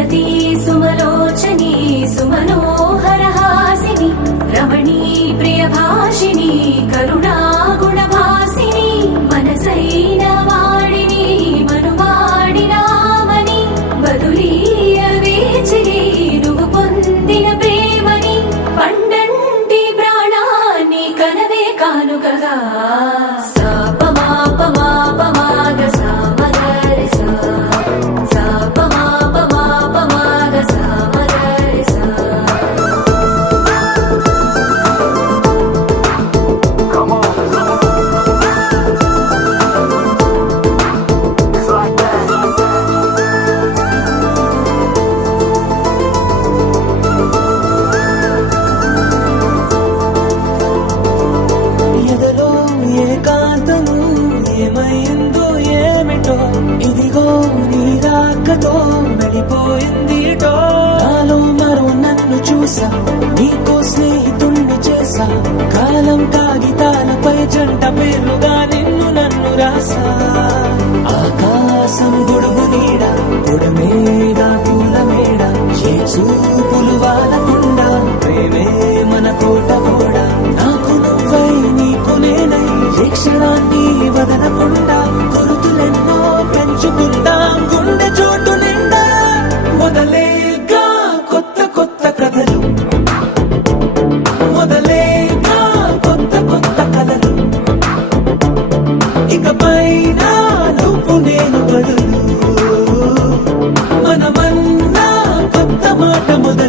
सुमति सुमलोचनी सुमनोहरहासिनी रमणी प्रियभाषिणी करुणा गुणभासिनी मनसैन वाणिनी मनुवाडिनामनि बदुलीय वेचिरी నువ్వు పొందిన ప్రేమని పండంటి ప్రాణాన్ని కనవే కానుకగా ఏమైందో ఏమిటో ఇదిగో నీ రాకతో నడిపోయిందిటో నాలో మరో నన్ను చూసా నీకో స్నేహితుణ్ణి చేసా కాలం కాగితాలపై జంట పేర్లుగా నిన్ను నన్ను రాసా ఆకాశం గొడుగు నీడ పొడమేడ పూల మేడ ఏ చూపులు వాలకుండా ప్రేమే మన కోట గోడ నాకు నువ్వై నీకు నేనై ఏ క్షణాన్ని వదలకుండా గుర్తులెన్నో పెంచుకుందాం గుండె చోటు నిండా మొదలేగా కొత్త కొత్త కథలు మొదలేగా కొత్త కొత్త కథలు ఇకపైన నువ్వు నేను బదులు మనమన్నా కొత్త మాట మొదలు